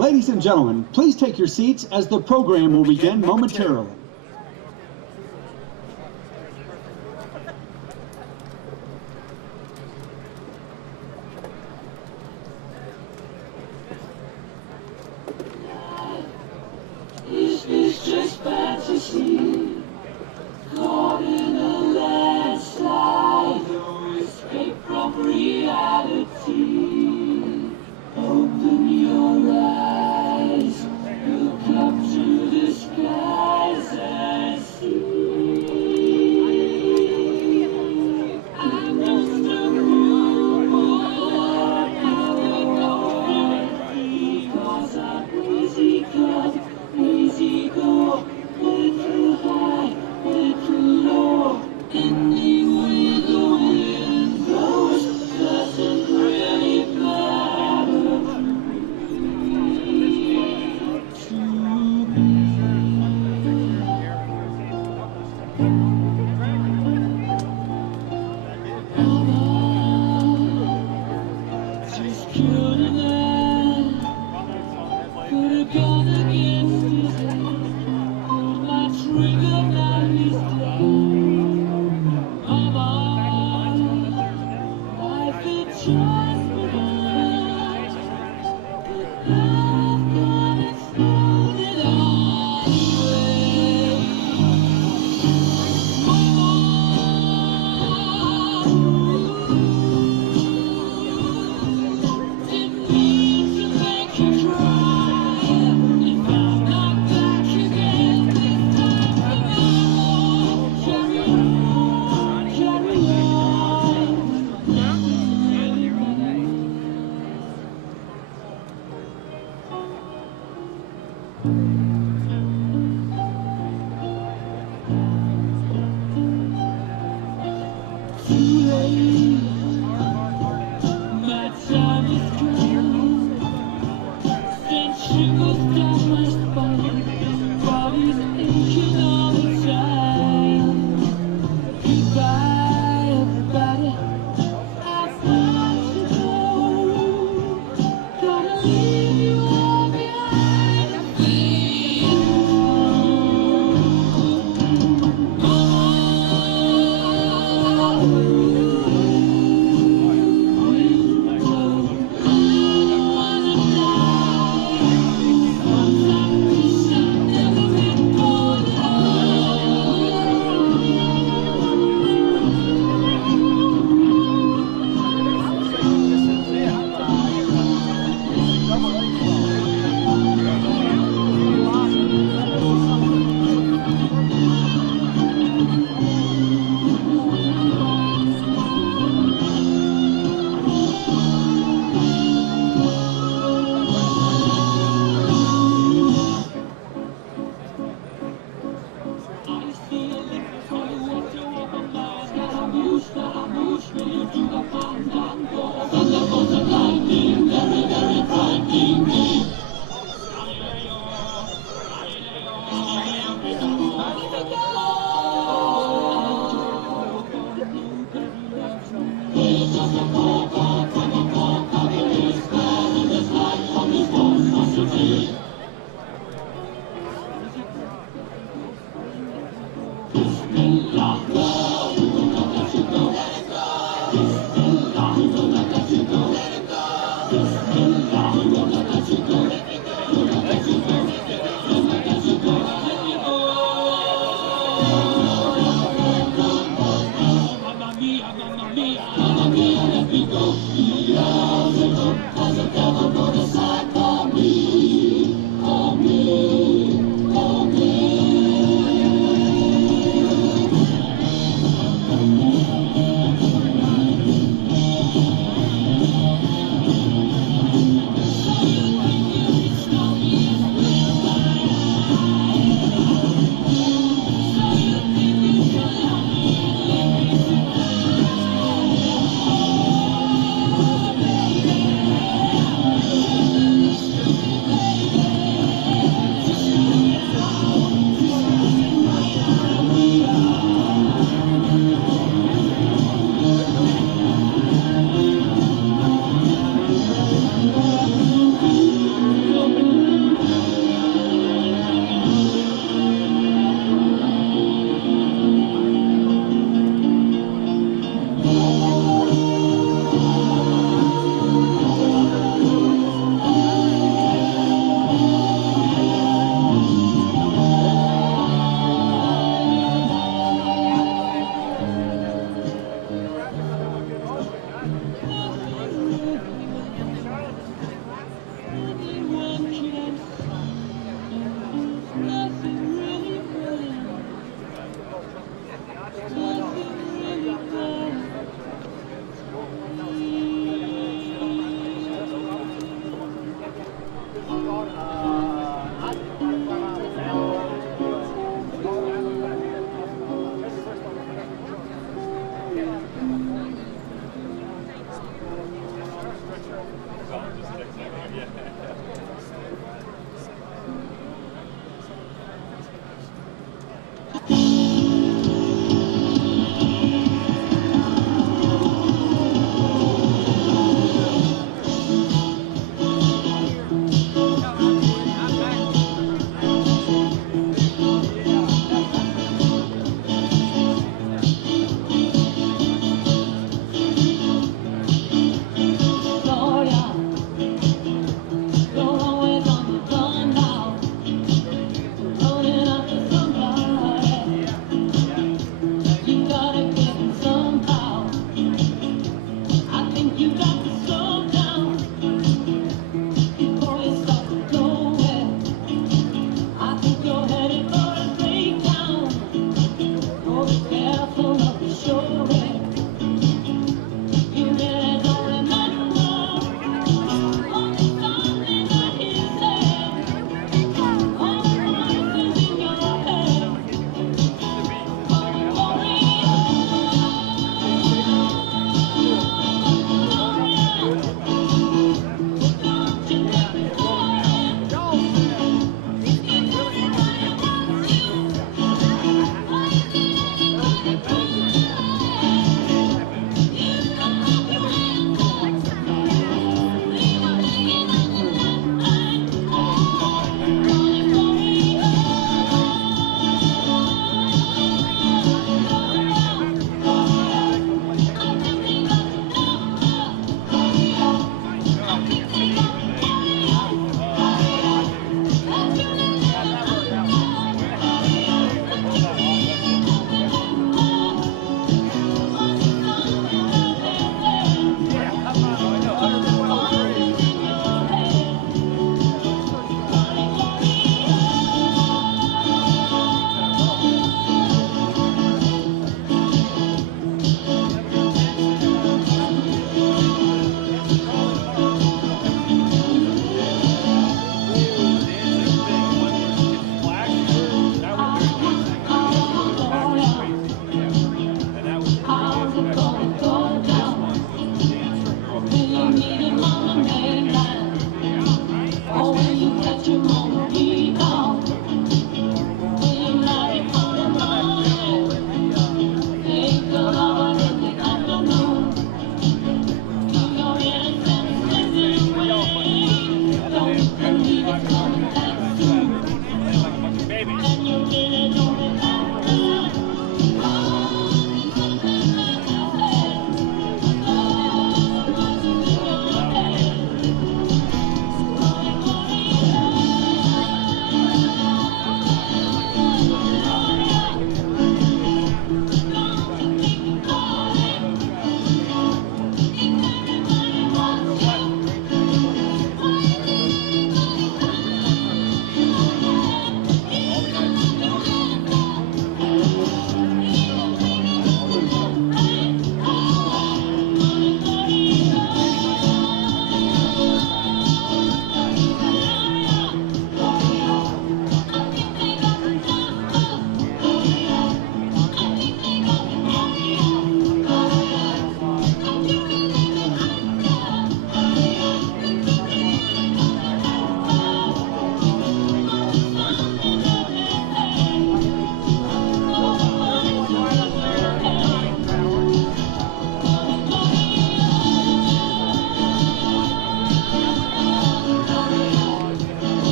Ladies and gentlemen, please take your seats as the program will begin momentarily. Is this just fantasy? Caught in a landslide, no escape from reality. Open your eyes, look up to the skies and see. I'm just a fool howling over because I'm crazy, come, crazy go, little high, little low. Any way the wind blows doesn't really matter to me. Just killed a man, put a gun against his head, pulled my trigger, now he's dead. Life it just begun, but I've got it started anyway. Didn't mean to make you cry. If I'm not back again this time tomorrow, carry on, carry on. Too late, my time is gone. Send shivers down my spine, body's aching all the time. Goodbye, everybody, I've got to go. Gotta leave you all behind.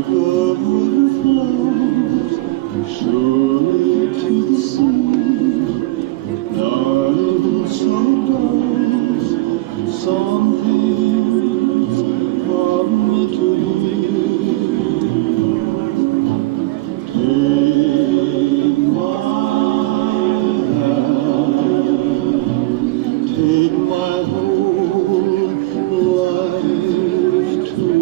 Like a river flows surely to the sea, and so goes some things are meant to be. Take my hand, take my whole life too.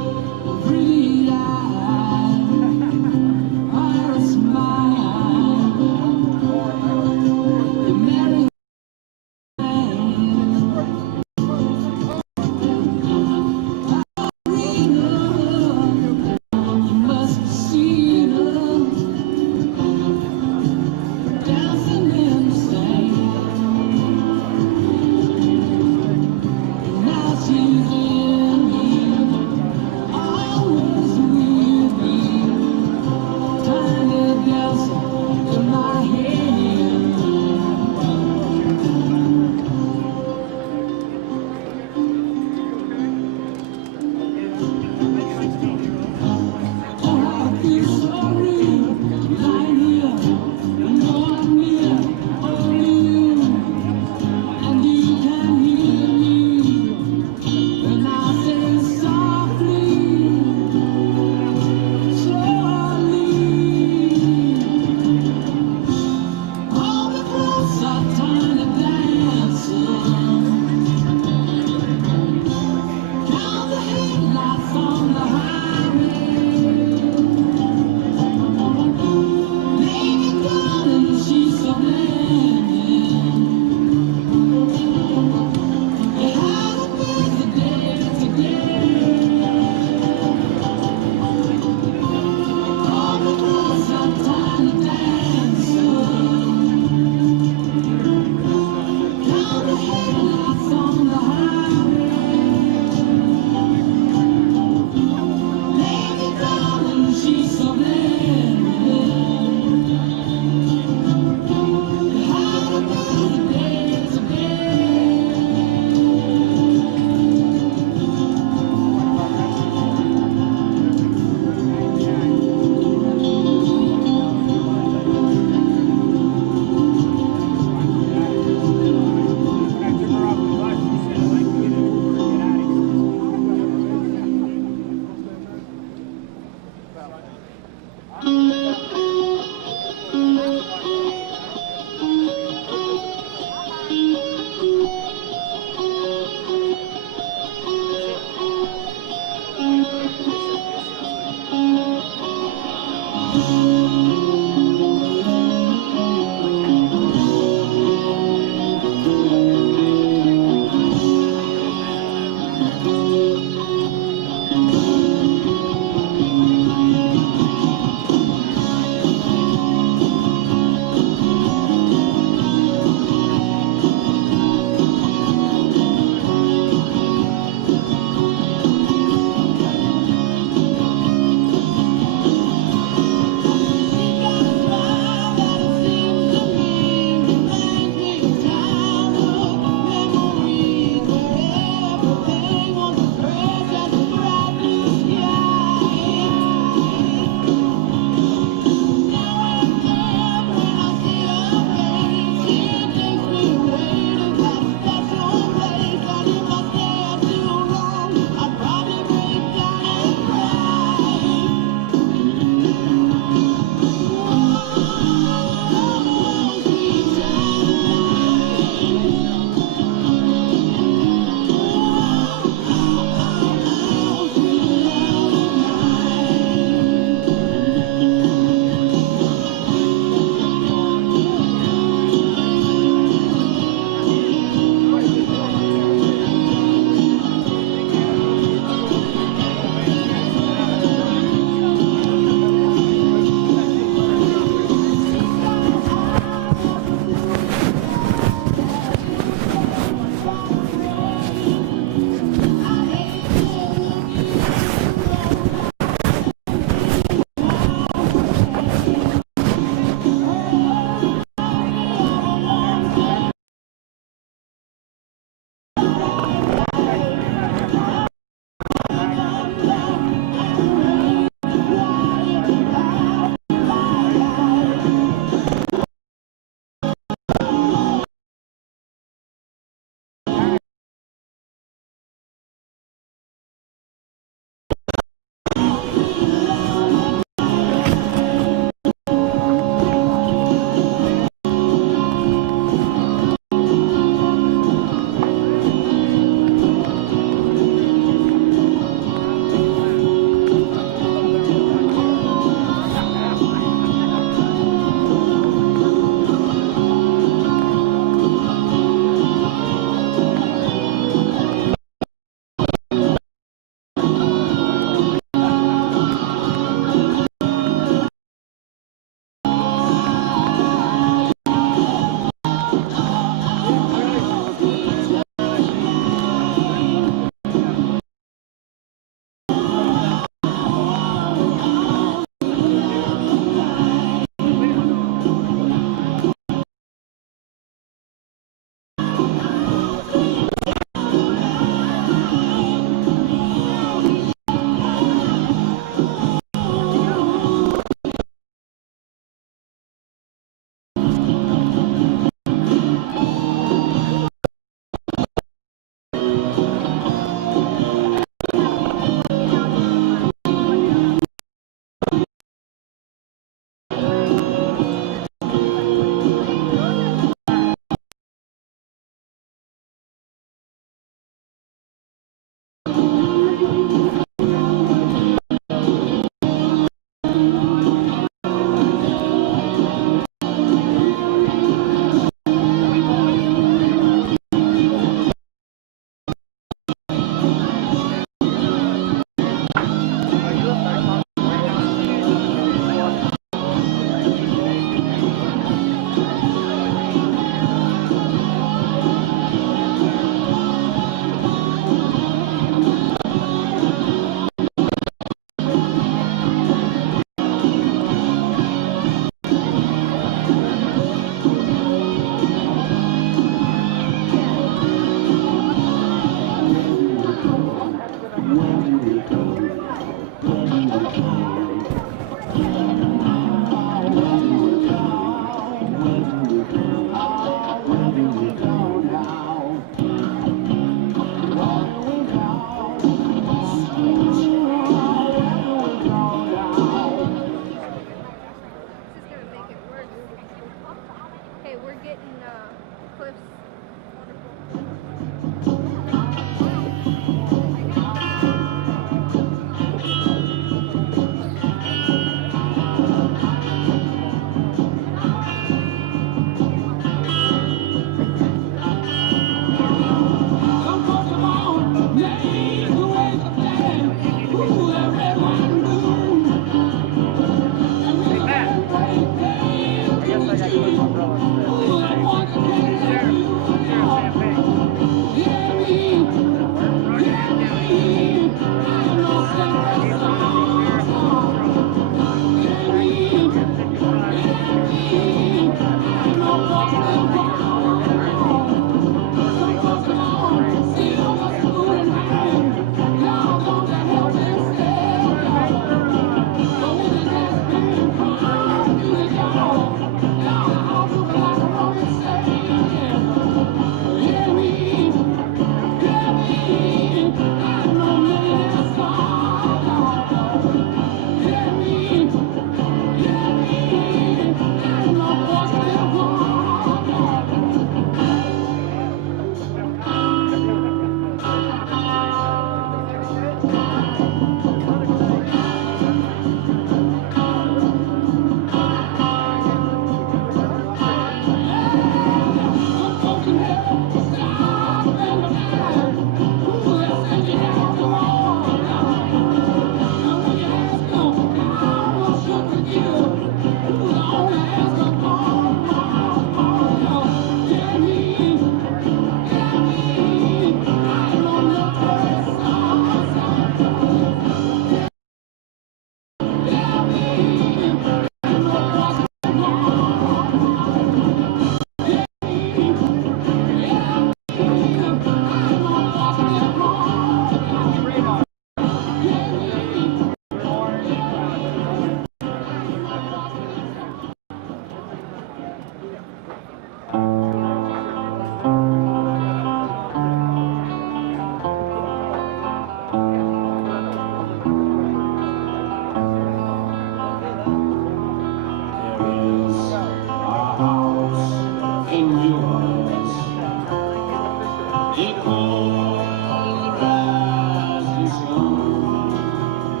It all rises on.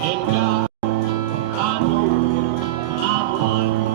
And God, I know I won.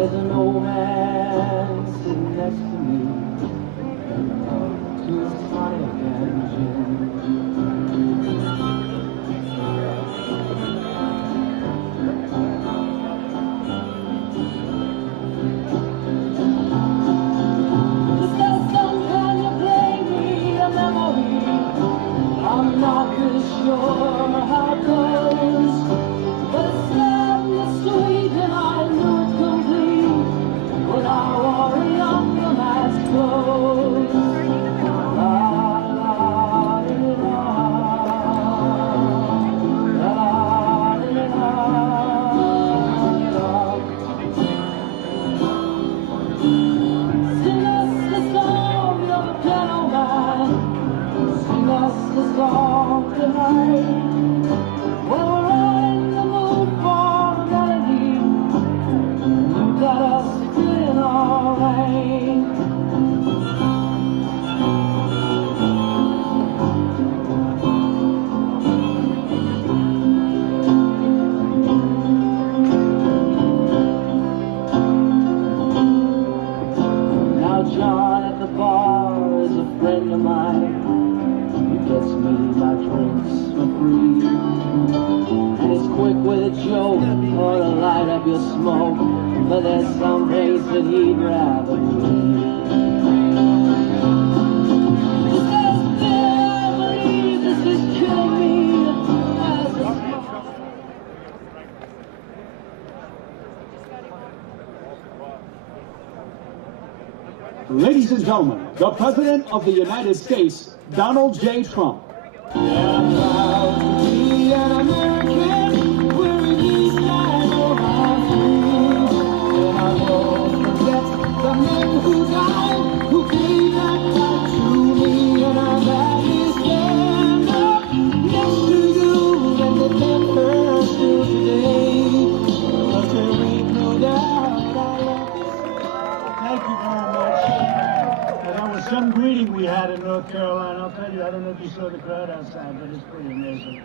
There's an old man sitting next to me, to a tonic engine. Just as some kind of play me a memory, I'm not really sure how it goes, but it's sad and it's sweet and I knew it complete when I wore a younger man's clothes. La la la la la la. Sing us the song of a gentleman. Sing us the song tonight. Well, we're all in the mood for a melody. You got us feeling alright. Now John at the bar is a friend of mine. He gets me my drinks for free, and he's quick with a joke or to light up your smoke, but there's some place that he'd rather be. He says, "I believe this is killing me." Ladies and gentlemen, the President of the United States, Donald J. Trump. I'm proud to be an American, wearing these national high-heels, and I won't forget the men who died, who gave that right to me, and I'm happy to stand up next to you and remember till today, 'cause there ain't no doubt I love this. Thank you very much. That was some greeting we had in North Carolina. I'll tell you, I don't know if you saw the crowd outside, but it's pretty amazing.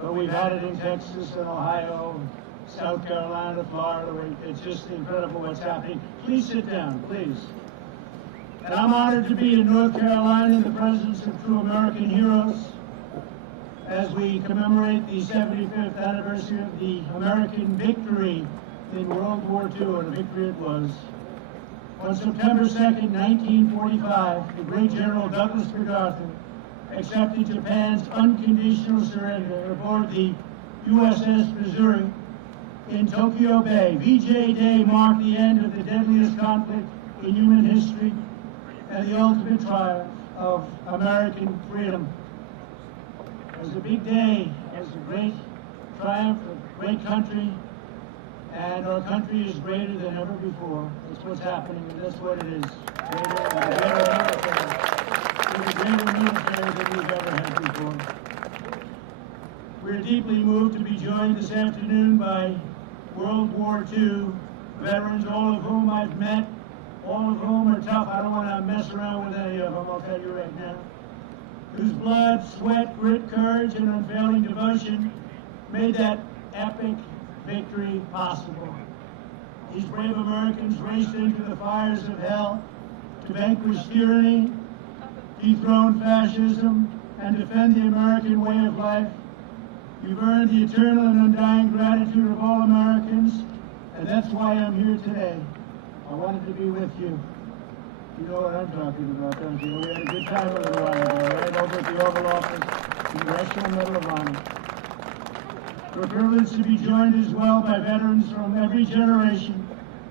But we've had it in Texas and Ohio, South Carolina, Florida. It's just incredible what's happening. Please sit down, please. And I'm honored to be in North Carolina in the presence of true American heroes as we commemorate the 75th anniversary of the American victory in World War II, and a victory it was. On September 2nd, 1945, the great General Douglas MacArthur accepted Japan's unconditional surrender aboard the USS Missouri in Tokyo Bay. VJ Day marked the end of the deadliest conflict in human history and the ultimate triumph of American freedom. It was a big day. It was a great triumph, a great country. And our country is greater than ever before. That's what's happening, and that's what it is. Greater military. We're the greater military than we've ever had before. We're deeply moved to be joined this afternoon by World War II veterans, all of whom I've met, all of whom are tough. I don't want to mess around with any of them, I'll tell you right now. Whose blood, sweat, grit, courage, and unfailing devotion made that epic victory possible. These brave Americans raced into the fires of hell to vanquish tyranny, dethrone fascism, and defend the American way of life. You've earned the eternal and undying gratitude of all Americans, and that's why I'm here today. I wanted to be with you. You know what I'm talking about, don't you? We had a good time a little while ago, right over at the Oval Office, Congressional Medal of Honor. We're privileged to be joined as well by veterans from every generation,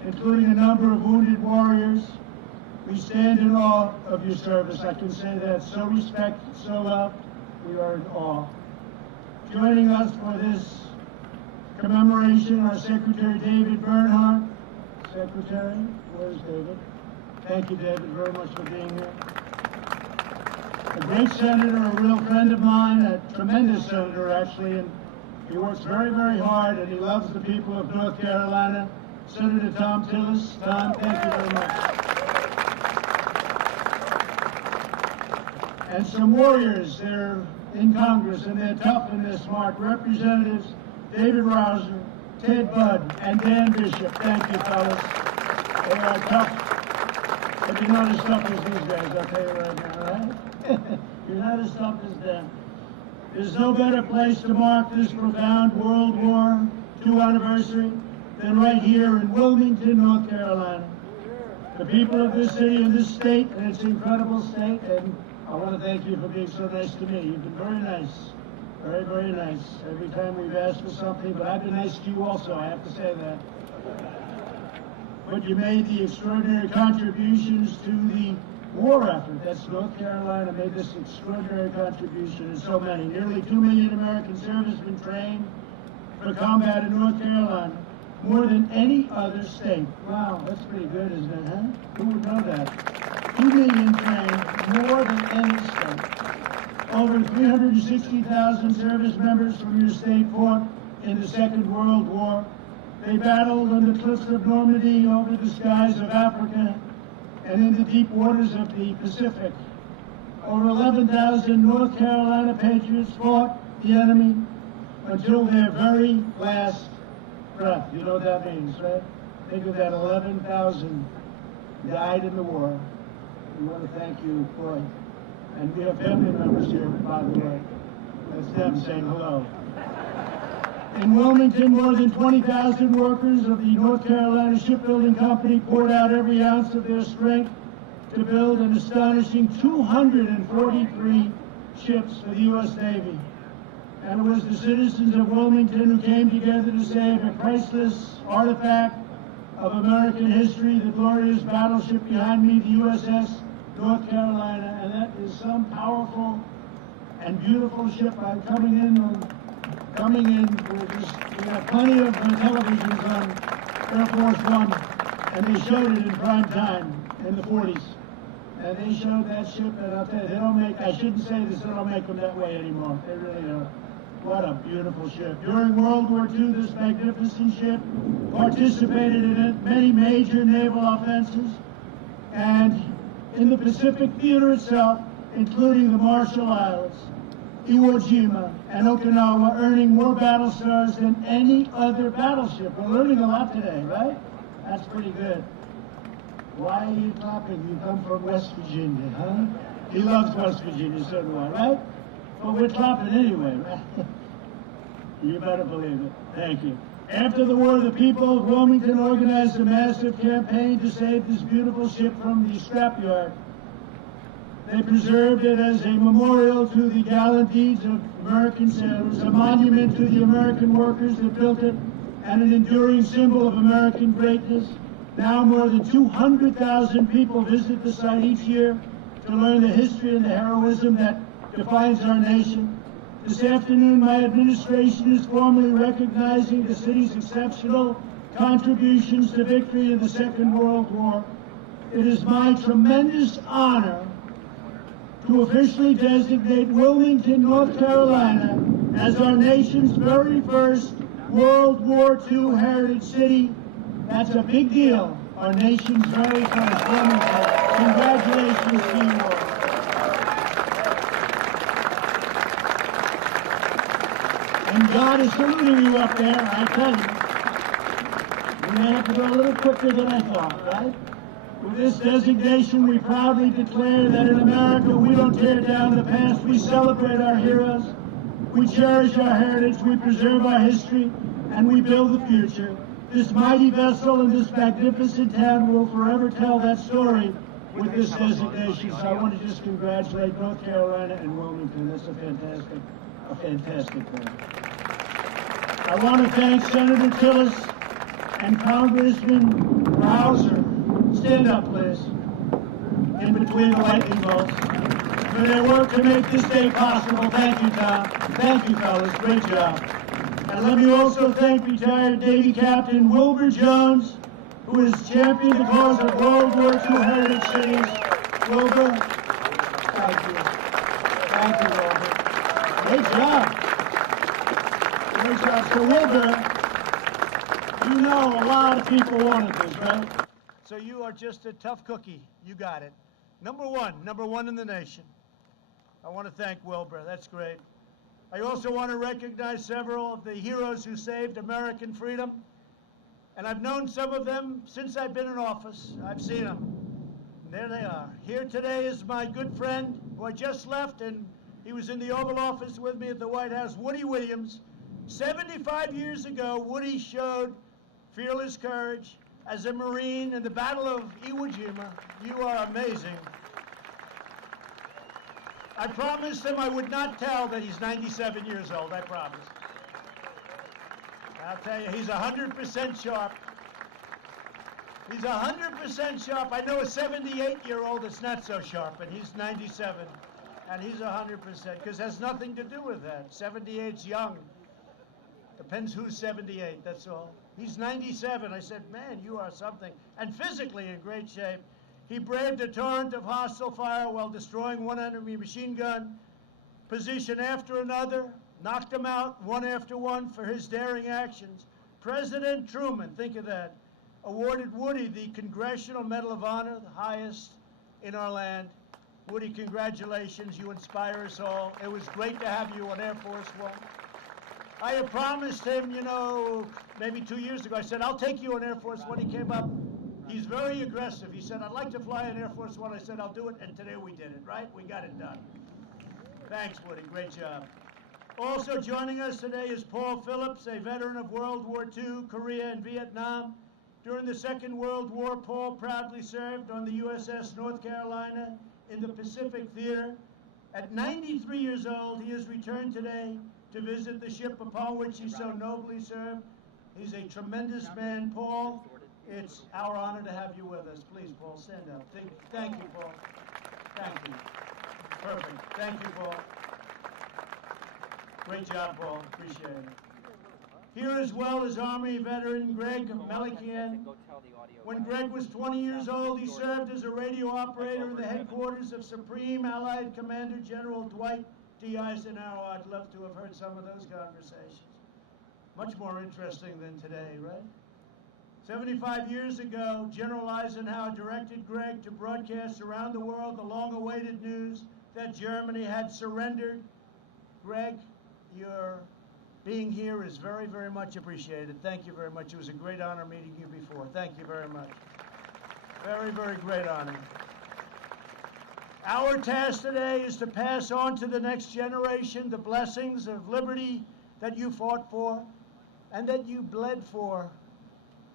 including a number of wounded warriors. We stand in awe of your service. I can say that. So respected, so loved, we are in awe. Joining us for this commemoration, our Secretary David Bernhardt. Secretary, where's David? Thank you, David, very much for being here. A great senator, a real friend of mine, a tremendous senator, actually, and he works very, very hard, and he loves the people of North Carolina. Senator Tom Tillis. Tom, thank you very much. And some warriors, they're in Congress, and they're tough and they're smart. Representatives David Rouser, Ted Budd, and Dan Bishop. Thank you, fellas. They are tough. But you're not as tough as these guys, I'll tell you right now, right? You're not as tough as them. There's no better place to mark this profound World War II anniversary than right here in Wilmington, North Carolina. The people of this city and this state, and its incredible state, and I want to thank you for being so nice to me. You've been very nice. Very, very nice. Every time we've asked for something, but I've been nice to you also, I have to say that. But you made the extraordinary contributions to the war effort. That's North Carolina made this extraordinary contribution, and so many. Nearly 2 million American servicemen trained for combat in North Carolina. More than any other state. Wow, that's pretty good, isn't it, huh? Who would know that? 2 million trained, more than any state. Over 360,000 service members from your state fought in the Second World War. They battled on the cliffs of Normandy, over the skies of Africa, and in the deep waters of the Pacific. Over 11,000 North Carolina patriots fought the enemy until their very last breath. You know what that means, right? Think of that, 11,000 died in the war. We want to thank you, Floyd. And we have family members here, by the way. That's them saying hello. In Wilmington, more than 20,000 workers of the North Carolina Shipbuilding Company poured out every ounce of their strength to build an astonishing 243 ships for the U.S. Navy. And it was the citizens of Wilmington who came together to save a priceless artifact of American history, the glorious battleship behind me, the USS North Carolina. And that is some powerful and beautiful ship. I'm coming in. We have plenty of televisions on Air Force One, and they showed it in prime time in the 40s. And they showed that ship, and I'll tell you, I shouldn't say this, they don't make them that way anymore. They really don't. What a beautiful ship. During World War II, this magnificent ship participated in many major naval offenses, and in the Pacific theater itself, including the Marshall Islands, Iwo Jima, and Okinawa, earning more battle stars than any other battleship. We're learning a lot today, right? That's pretty good. Why are you clapping? You come from West Virginia, huh? He loves West Virginia, so do I, right? But we're clapping anyway, right? You better believe it. Thank you. After the war, the people of Wilmington organized a massive campaign to save this beautiful ship from the scrapyard. They preserved it as a memorial to the gallant deeds of American sailors, a monument to the American workers that built it, and an enduring symbol of American greatness. Now more than 200,000 people visit the site each year to learn the history and the heroism that defines our nation. This afternoon, my administration is formally recognizing the city's exceptional contributions to victory in the Second World War. It is my tremendous honor to officially designate Wilmington, North Carolina as our nation's very first World War II heritage city. That's a big deal. Our nation's very first Wilmington. Congratulations to you all. And God is saluting you up there, I tell you. We may have to go a little quicker than I thought, right? With this designation, we proudly declare that in America, we don't tear down the past, we celebrate our heroes, we cherish our heritage, we preserve our history, and we build the future. This mighty vessel and this magnificent town will forever tell that story with this designation. So I want to just congratulate North Carolina and Wilmington. That's a fantastic thing. I want to thank Senator Tillis and Congressman Bowser. Stand up, please, in between the lightning bolts, for their work to make this day possible. Thank you, Tom. Thank you, fellas. Great job. And let me also thank retired Navy Captain Wilbur Jones, who has championed the cause of World War II heritage cities. Wilbur, thank you. Thank you, Wilbur. Great job. Great job. So, Wilbur, you know a lot of people wanted this, right? So you are just a tough cookie. You got it. Number one in the nation. I want to thank Wilbur. That's great. I also want to recognize several of the heroes who saved American freedom. And I've known some of them since I've been in office. I've seen them. And there they are. Here today is my good friend who I just left, and he was in the Oval Office with me at the White House, Woody Williams. 75 years ago, Woody showed fearless courage as a Marine in the Battle of Iwo Jima. You are amazing. I promised him I would not tell that he's 97 years old, I promise. I'll tell you, he's 100% sharp. He's 100% sharp. I know a 78-year-old that's not so sharp, and he's 97, and he's 100%, because it has nothing to do with that. 78's young. Depends who's 78, that's all. He's 97. I said, man, you are something. And physically in great shape. He braved a torrent of hostile fire while destroying one enemy machine gun position after another, knocked them out one after one for his daring actions. President Truman, think of that, awarded Woody the Congressional Medal of Honor, the highest in our land. Woody, congratulations. You inspire us all. It was great to have you on Air Force One. I had promised him, you know, maybe 2 years ago, I said, I'll take you on Air Force One. He came up. He's very aggressive. He said, I'd like to fly in Air Force One. I said, I'll do it. And today we did it, right? We got it done. Thanks, Woody. Great job. Also joining us today is Paul Phillips, a veteran of World War II, Korea, and Vietnam. During the Second World War, Paul proudly served on the USS North Carolina in the Pacific Theater. At 93 years old, he has returned today to visit the ship upon which he so nobly served. He's a tremendous man, Paul. It's our honor to have you with us. Please, Paul, stand up. Thank you, Paul. Thank you. Perfect. Thank you, Paul. Great job, Paul. Appreciate it. Here as well is Army veteran Greg Melikian. When Greg was 20 years old, he served as a radio operator in the headquarters of Supreme Allied Commander General Dwight D. Eisenhower. I'd love to have heard some of those conversations. Much more interesting than today, right? 75 years ago, General Eisenhower directed Greg to broadcast around the world the long-awaited news that Germany had surrendered. Greg, your being here is very, very much appreciated. Thank you very much. It was a great honor meeting you before. Thank you very much. Very, very great honor. Our task today is to pass on to the next generation the blessings of liberty that you fought for and that you bled for,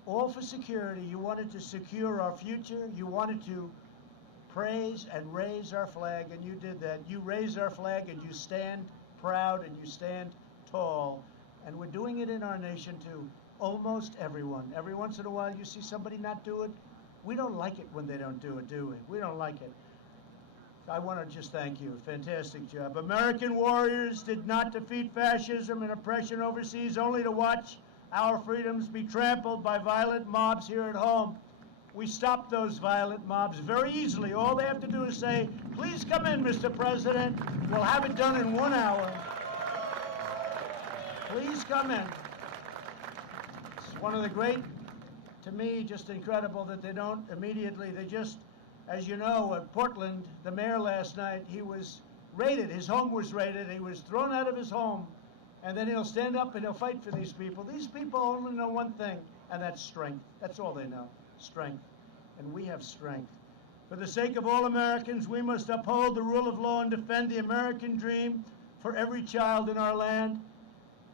all for security. You wanted to secure our future. You wanted to praise and raise our flag, and you did that. You raise our flag, and you stand proud, and you stand tall. And we're doing it in our nation, too. Almost everyone. Every once in a while, you see somebody not do it. We don't like it when they don't do it, do we? We don't like it. I want to just thank you. Fantastic job. American warriors did not defeat fascism and oppression overseas only to watch our freedoms be trampled by violent mobs here at home. We stopped those violent mobs very easily. All they have to do is say, please come in, Mr. President. We'll have it done in 1 hour. Please come in. It's one of the great, to me, just incredible that they don't immediately, they just, as you know, at Portland, the mayor last night, he was raided. His home was raided. He was thrown out of his home. And then he'll stand up and he'll fight for these people. These people only know one thing, and that's strength. That's all they know, strength. And we have strength. For the sake of all Americans, we must uphold the rule of law and defend the American dream for every child in our land.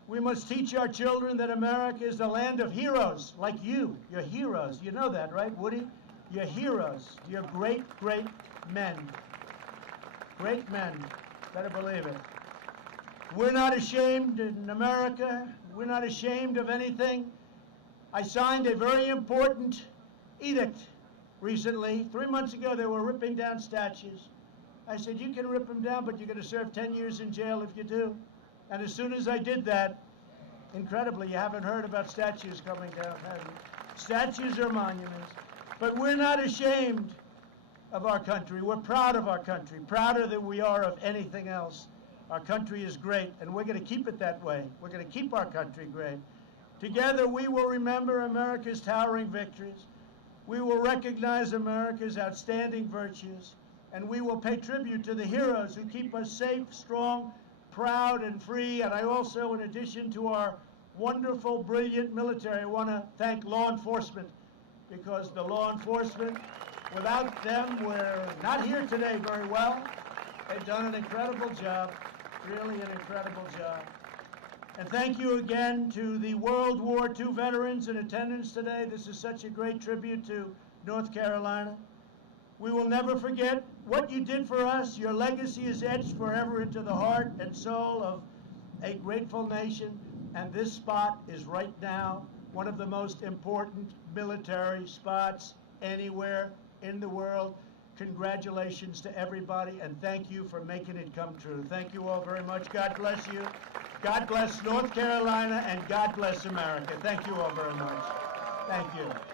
We must teach our children that America is the land of heroes like you. You're heroes. You know that, right, Woody? You're heroes. You're great, great men. Great men. Better believe it. We're not ashamed in America. We're not ashamed of anything. I signed a very important edict recently. 3 months ago, they were ripping down statues. I said, you can rip them down, but you're going to serve 10 years in jail if you do. And as soon as I did that, incredibly, you haven't heard about statues coming down, have you? Statues are monuments. But we're not ashamed of our country. We're proud of our country, prouder than we are of anything else. Our country is great, and we're going to keep it that way. We're going to keep our country great. Together, we will remember America's towering victories. We will recognize America's outstanding virtues, and we will pay tribute to the heroes who keep us safe, strong, proud and free. And I also, in addition to our wonderful, brilliant military, I want to thank law enforcement, because the law enforcement, without them, we're not here today very well. They've done an incredible job, really an incredible job. And thank you again to the World War II veterans in attendance today. This is such a great tribute to North Carolina. We will never forget what you did for us. Your legacy is etched forever into the heart and soul of a grateful nation. And this spot is right now one of the most important military spots anywhere in the world. Congratulations to everybody, and thank you for making it come true. Thank you all very much. God bless you. God bless North Carolina, and God bless America. Thank you all very much. Thank you.